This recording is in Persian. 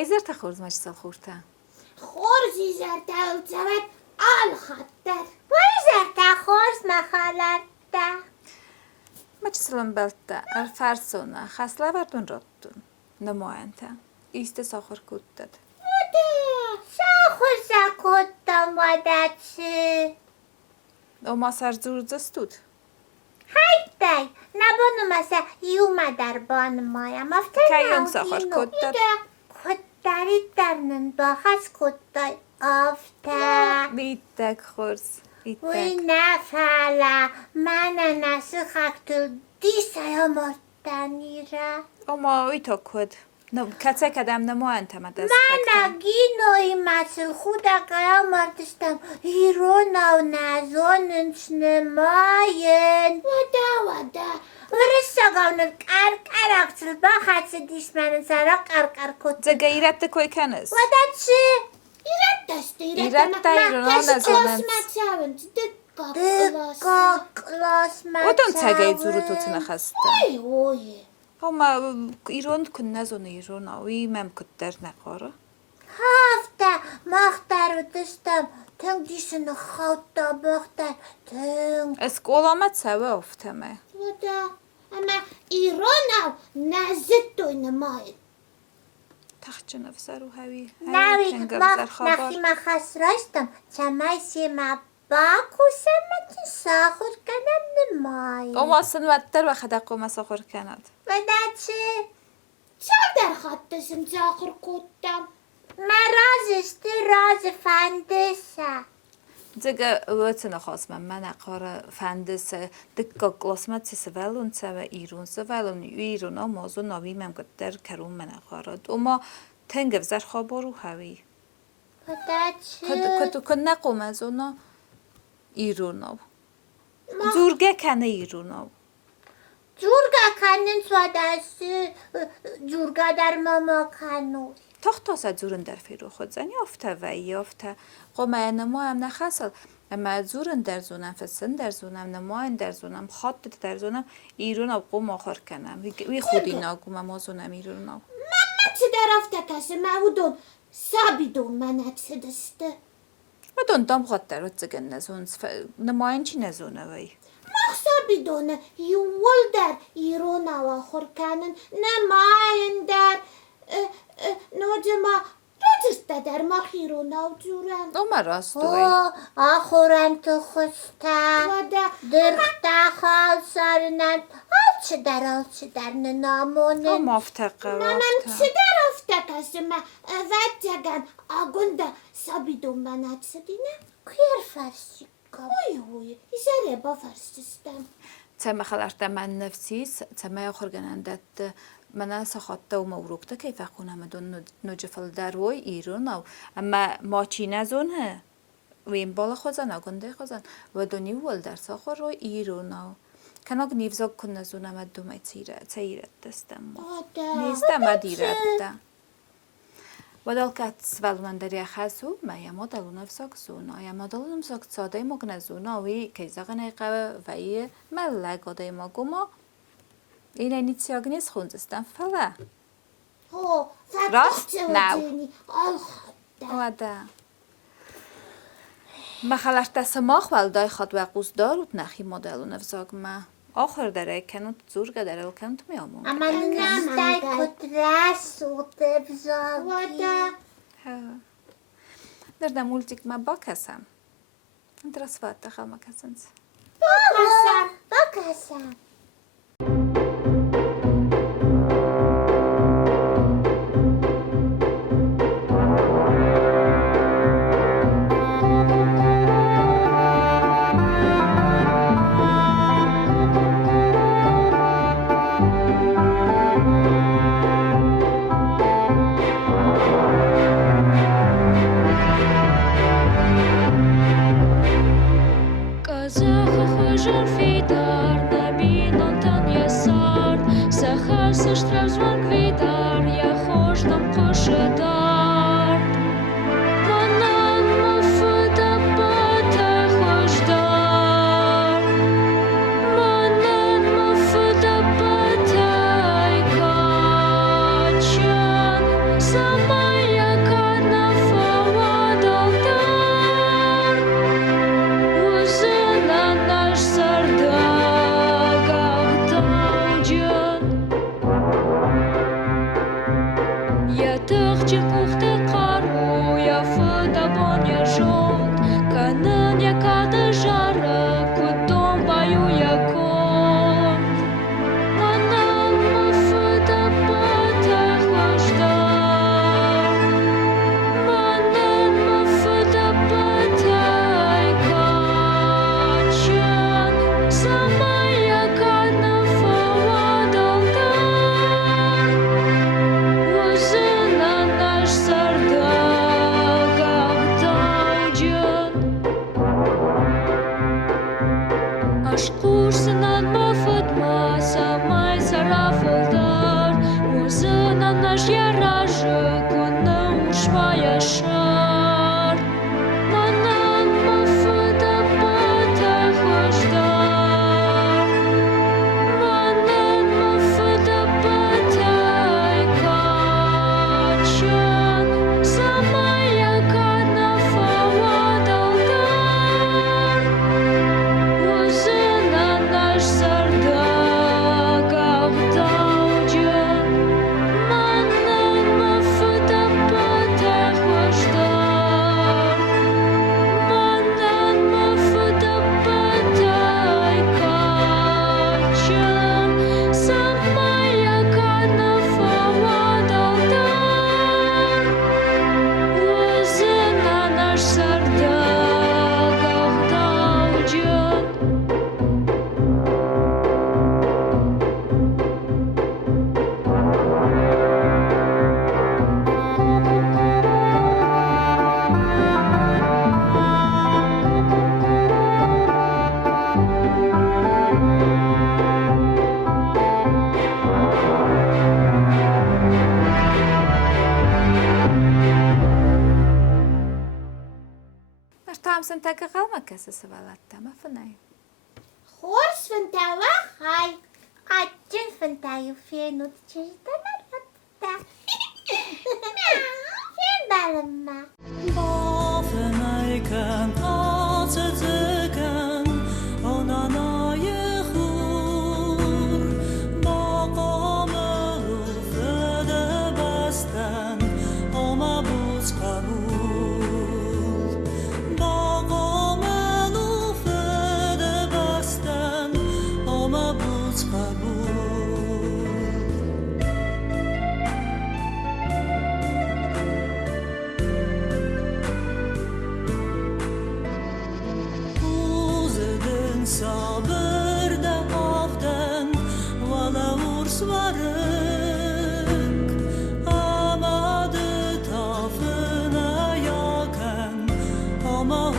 إذا تخرج مش سالخورتا خورزي زرتا وزوات الخطر وإذا تخرج مخالطة ما تسلم بلتا الفرسونا خاصلا وردون راتون نماینته ایست ساخر کودد ساخر ساکودم وداچه اما سر زور زستود هایدای نبانو مسا یوما در بان مایم کیام ساخر کودد کودداری درنن با خس کودای آفتا بیتک خورز وی بیتک نفعلا من نسو خاکتو دیسایا مردنی را اما ای تا کود کسی کدام نماینته ما دست من گینوی مسل خودا قیام مردشتم ایرونا و نزاننش نماین ودا ورسا گاونر قرقر اقتل با خدس دیش من سرا قرقر کد زگه ایرد کوی کنست ودا چه؟ ایرد دست ایرد دا ایرونا نزانند دقا کلاس ودم تگه زورو تو تنخسته اوی اما ایران کن نزونه ایران آوی مم کدر نقاره هفته مختر داشتم تنگ دیشن خوتا بختر تنگ اسکول آمد سوه افتمه ودا اما ایران نزد توی نماید تخچه نفسر و هوی نوی ما خبر نخی ما خس راشتم چمایسی ما باکوسم من تی ساخر کنم نماید اما سنواتر و خدقو مساخر کند ودا چه؟ چه در خطشم ساخر کدم من رازشتی راز فندسه زگه وطن خواست من اقاره فندس دکا گلاسمت سوالون سوه ایرون سوالون ایرون آمازو ناوی مم کدر کرون من اقاره اما تنگ وزر خبرو هوی ودا چه؟ کد نقوم از اونا ایروناو زورگه کنه ایروناو جورگا کنن سوادستی جورگا در ماما کنو تخت تاسه زورن در فیرو خود زنی افته و یافته قومه نما هم نخصل اما زورن در زونم فسن در زونم نماین در زونم خاطت در زونم ایروناو قوم آخر کنم وی خودی ناگوم ما زونم ایروناو من چه در افته کسی مودون سابیدون من اکسه دسته و دون دام خاطر رو زگن نزون نماین چی نزونه وی مخصا بدونه یول در ایران آخر کنن نماین در نوجما رجسته در مخیرون او جورن اما راست وی آخورن تو خسته درخته خال سرنن آلچه در ننامونه اما افتقه منم وفته چه در افته کسی ما وجگن آگونده سابیدون من اکسه دینه کیر فرسی اوی ایزاره با فرسیستم تم خلرت من نفسيس تم يخرج عندت من سخطة وموروكته كيف أكون مدون نجفل دروي إيرون أو أما ما چين زونه وين بالا خزان أقنده خزان ودوني ول در ساخر روي إيرون أو كنا نيفزاق كنا زونه مدوم تيرت دستم نيستم مديرت ده ودال كات سوالون دريا خاسو ما يمدلو نفسك زونا يمدلو نفسك صادي مغنى زونا وي كيزاغني قوة وي ملك قدي مغوما إنا نيتسياغنيس خوندستان فلا راست ناو ودا ما خلشت سماخ والداي خد وقوس دارود نخي مدلو نفسك ما آخر داره کنوت زورگه داره و کنوت میامون اما نمتای کدرس سوته بزاگی در مولتیک ما با کسم درست وقت دخل ما کسنز با کسم Somebody Santa kalma kasası valatta ma funai. Hors ventava hai. Acın ventava fenut çizden alatta. Fen balma. Boven eiken azıtıken onanayı hur. Boğamı ufede besten ama buz kabul. Ama